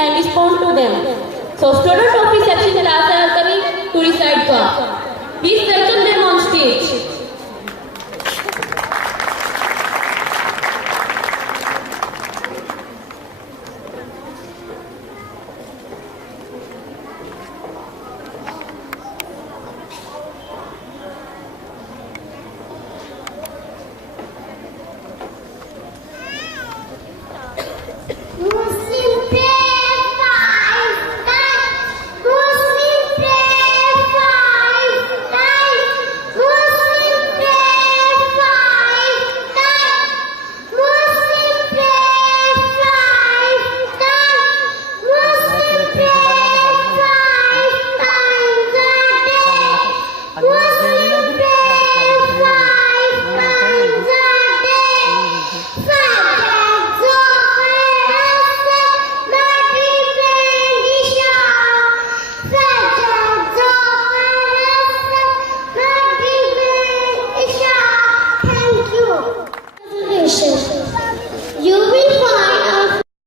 and respond to them. So student of reception class are coming to recite Dua. Please welcome them.